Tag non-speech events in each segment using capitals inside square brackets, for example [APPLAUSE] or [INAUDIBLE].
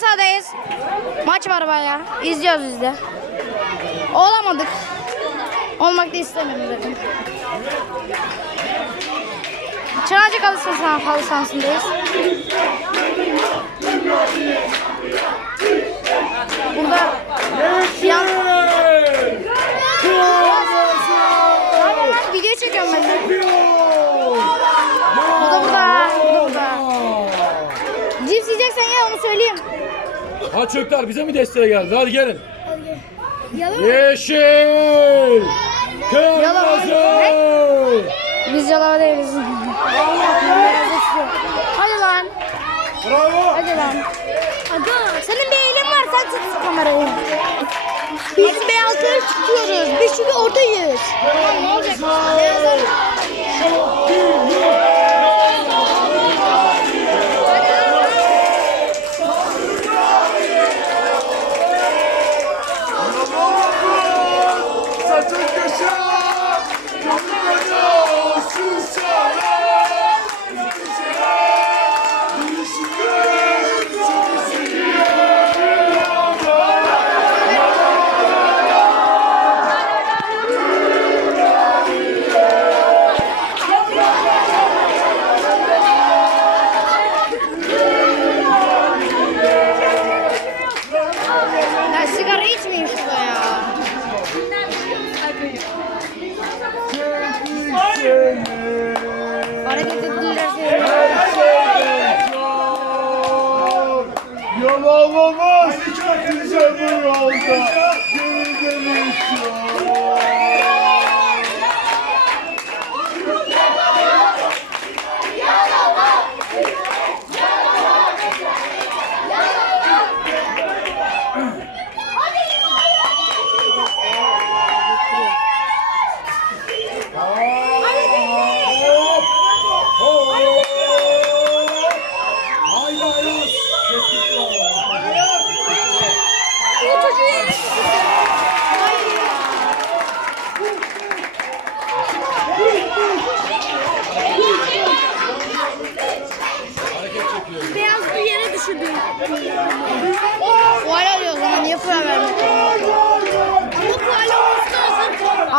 sahadayız. Maç var bayağı. İzliyoruz biz de. Olamadık. Olmak da istemedim zaten. Çınarcık halı sahasında- halı sahasındayız. Burada yan... Video ben de. Bu da burada. Bu söyleyeyim. Ha çocuklar bize mi desteğe geldi? Hadi gelin. Yalan Yeşil. Kırmızı. Biz yalava değiliz. Hadi lan. Bravo. Hadi lan. Aga senin bir elin var sen tut kamerayı. Biz beyazları tutuyoruz. Biz çünkü. Tamam ne olacak? Saçın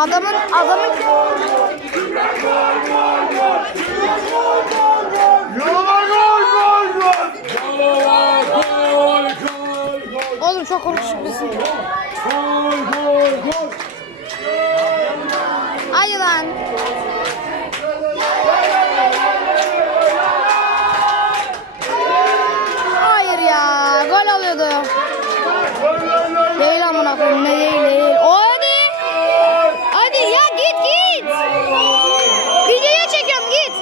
gol gol. Oğlum çok gol. Hadi lan. Hayır ya. Gol alıyordu. Değil amına koyayım. Ne değil değil. O hadi. Hadi ya git git. Videoya çekiyorum git.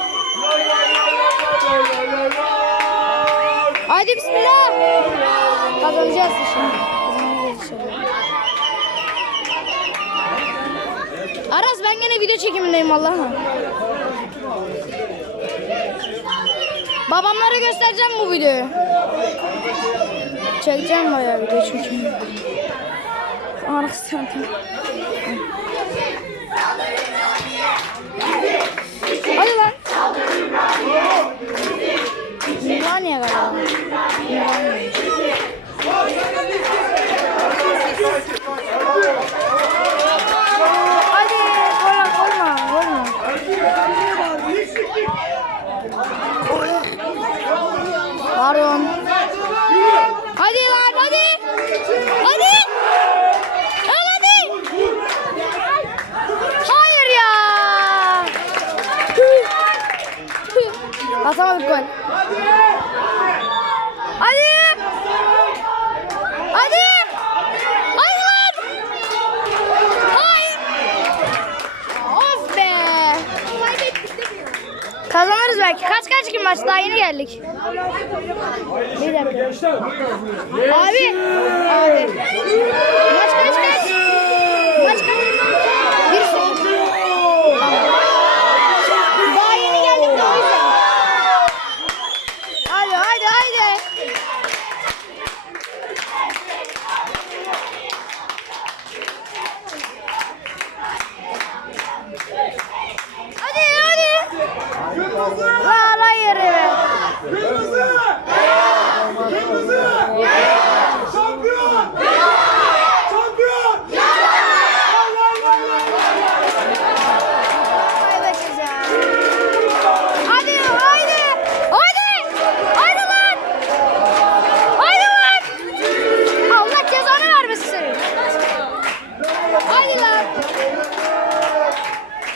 Hadi bismillah. Kazanacağız şimdi. Kazanacağız inşallah. Aras ben gene video çekimindeyim Allah'ım. Babamlara göstereceğim bu videoyu. Çekeceğim bayağı video çünkü. Aras Ümraniye galiba. Ümraniye. Hadi koyma koyma koyma. Pardon. Hadi lan hadi. Hadi. Al hadi. Hayır ya. Atamadık gol. Hadi. Hadi. Hadi lan. Hayır. Of be. Kazanırız belki. Kaç kaç kim maç? Daha yeni geldik. Bir dakika. Abi. Abi. Maç kaç kaç? Maç kaç? Bir sıfır. Daha yeni geldik de o yüzden. Hadi hadi hadi. Hadi hadi. La la yere. Kırmızı. Kırmızı. Hadi lan.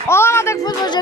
Olamadık futbolcu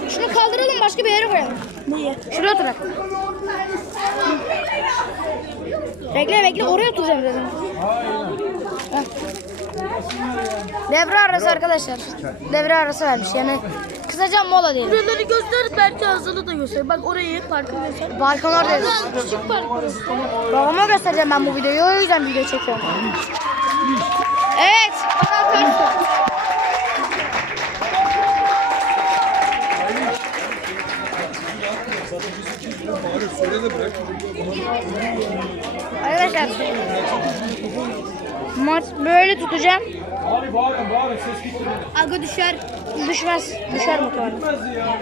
Şunu kaldıralım başka bir yere koyalım. Niye? Şuraya oturak. Bekle bekle oraya oturacağım dedim. Devre arası arkadaşlar. Devre arası vermiş yani kısaca mola diyelim. Buraları göster belki hazırlı da göster. Bak orayı parkı göster. Balkon oradayız. Küçük park burası. Babama göstereceğim ben bu videoyu o yüzden video çekiyorum. Evet. Arkadaşlar maç böyle tutacağım. Abi bağırın bağırın ses gitti. Aga düşer. Düşmez. Düşer muhtemelen. Gitmez ya.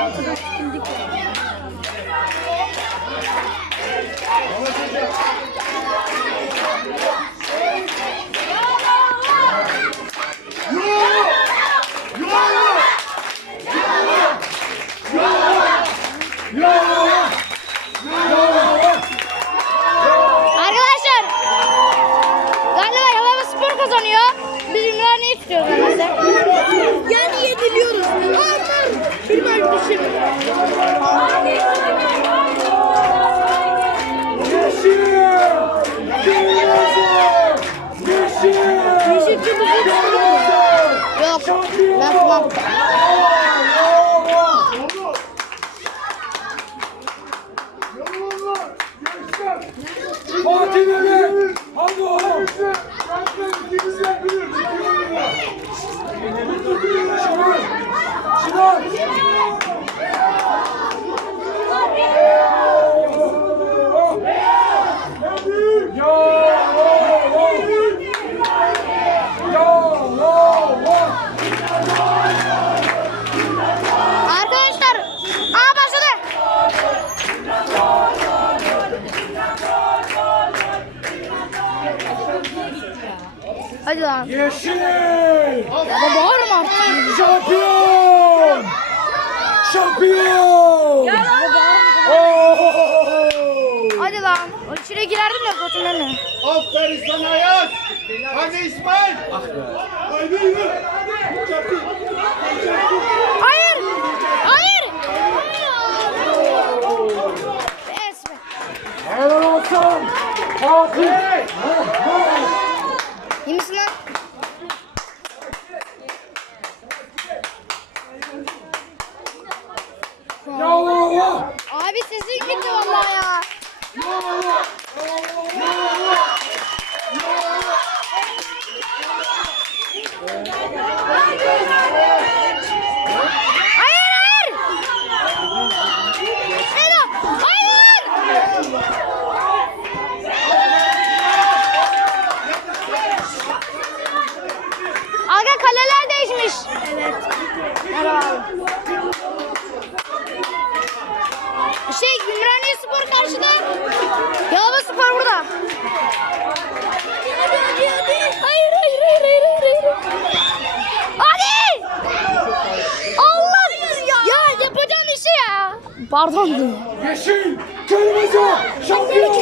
Arkadaşlar lan. Yeşil! Baba bağırma artık. Şampiyon! Şampiyon! Oo! Hadi lan. O içine girerdim de koçumlarına. Aferin sana Yaz. Hadi İsmail. Hayır. Hayır. Esme. Helal olsun! Fatih! İyi misin lan? Ya Allah! Abi sesin gitti vallahi ya. Hayır hayır. Eno, hayır. Aga kaleler değişmiş. Evet. Merhaba abi. Şey Ümraniye Spor karşıda. Yalova Spor burada. Hayır hayır hayır hayır hayır. hayır. Hadi. Allah. Ya yapacağın işi ya. Pardon. Yeşil! Kırmızı! Şampiyon!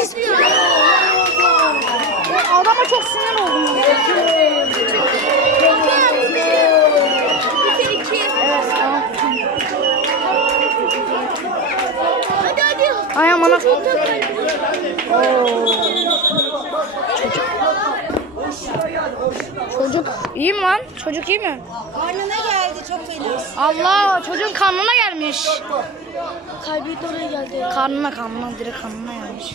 Adama çok sinir oldum. Hadi. Ay aman ha- Çocuk iyi mi lan? Çocuk iyi mi? Karnına geldi çok feliz. Allah çocuğun karnına gelmiş. Kalbi de oraya geldi. Karnına karnına direkt karnına gelmiş.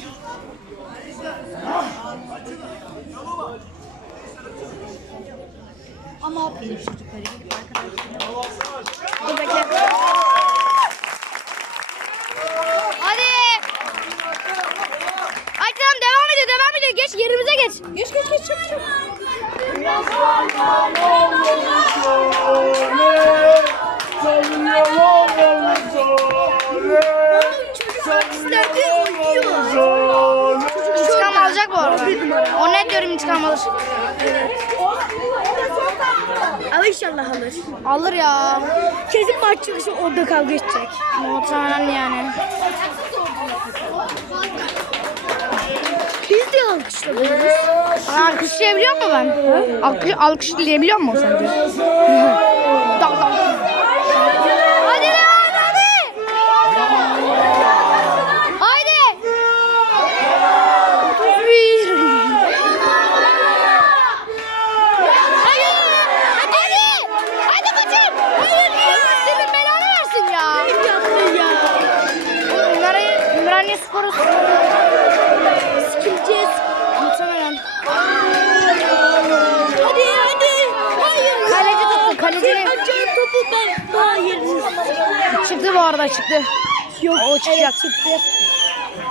Ama aferin çocukları gibi arkadaşlar. Dur bekle. Hadi. Ay tamam devam ediyor. Geç yerimize geç. Geç geç geç çabuk çabuk. Oynuyor. İntikam alacak bu arada. O ne diyorum intikam alır. Ama inşallah alır. Alır ya. Kesin maç çıkışı orada kavga edecek. Muhtemelen yani. Biz de alkışlamıyoruz. Alkışlayabiliyor mu ben? Alkış, alkışlayabiliyor mu sence? [LAUGHS] Dal dal. Hadi lan hadi. Haydi. Bir. Hadi. Hadi. Hadi koçum. Hayır ya. Senin belanı versin ya. Kim yaptı ya? Ümraniye, Ümraniye Sporu Sikileceğiz. muhtemelen. Hadi hadi. Hayır. Kaleci tuttu. Kalecinin Açan topu ben. Hayır. Çıktı bu arada çıktı. Yok. O çıkacak. çıktı.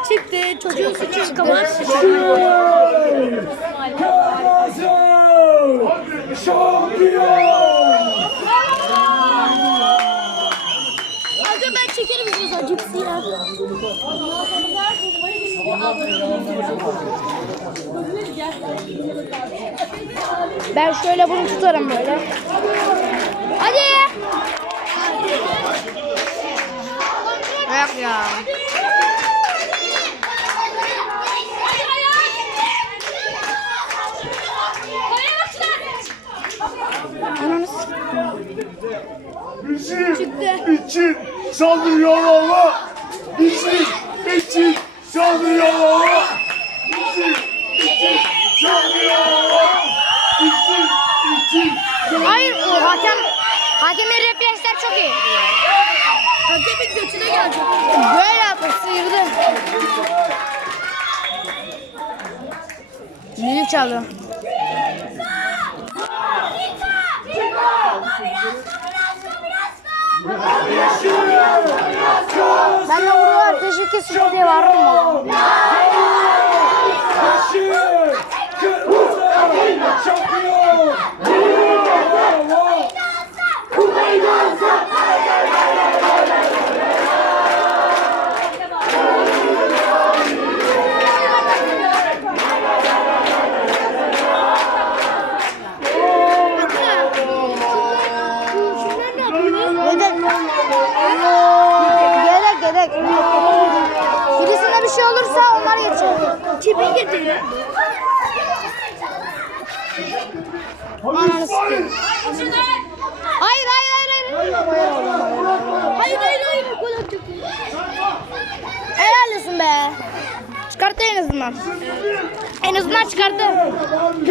Çıktı. Çocuğun suçu çıkamaz. Şampiyon. Aga ben çekerim biraz acıpsı ya. Ben şöyle bunu tutarım böyle. Hadi. Yok ya. Bizim için saldırıyorlar. Bizim için saldırıyorlar. Bizim için saldırıyorlar. Bizim için Hayır o hakem hakemin refleksler çok iyi. Hakemin götüne gelecek. Böyle yaptı sıyırdı. Müzik çaldı. Ben de burada teşekkür ederim diye mı? Yeşil, kırmızı şampiyon. Bravo. Şunlar Ananı sikeyim. Hayır hayır hayır hayır. Hayır hayır hayır. Gol atacak. Helal olsun be. Çıkarttı en azından. En azından çıkarttı.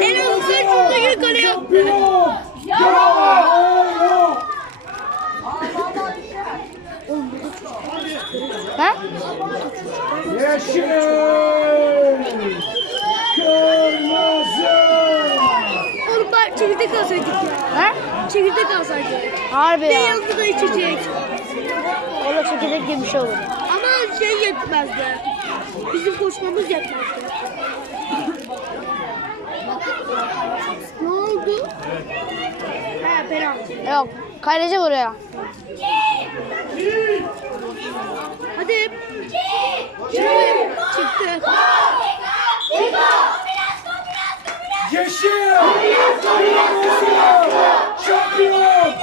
En azından kaleye. Şampiyon. Bravo. Ha? Yeşil, kırmızı. Oğlum ben çekirdek alsaydık ya. Ha? Çekirdek alsaydık. Harbi Ne ya. yanında da içecek. Ola çekirdek gibi bir şey olur. Ama şey yetmezdi. Bizim koşmamız yetmezdi. ne oldu? He penaltı. Yok. Kaleci vuruyor. Hadi. Şimdi çıktı. Yeşil, kırmızı şampiyon.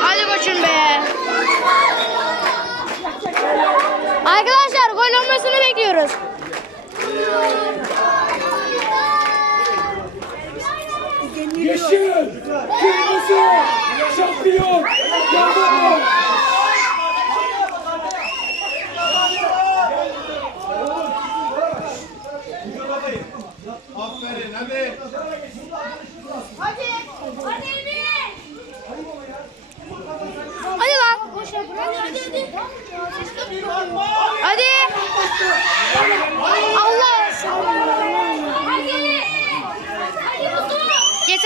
Hadi koçum be. Arkadaşlar gol olmasını bekliyoruz. Yeşil, kırmızı, şampiyon, yandım. Aferin, hadi. Hadi, hadi Emir. Hadi lan. Hadi, hadi. Hadi. hadi.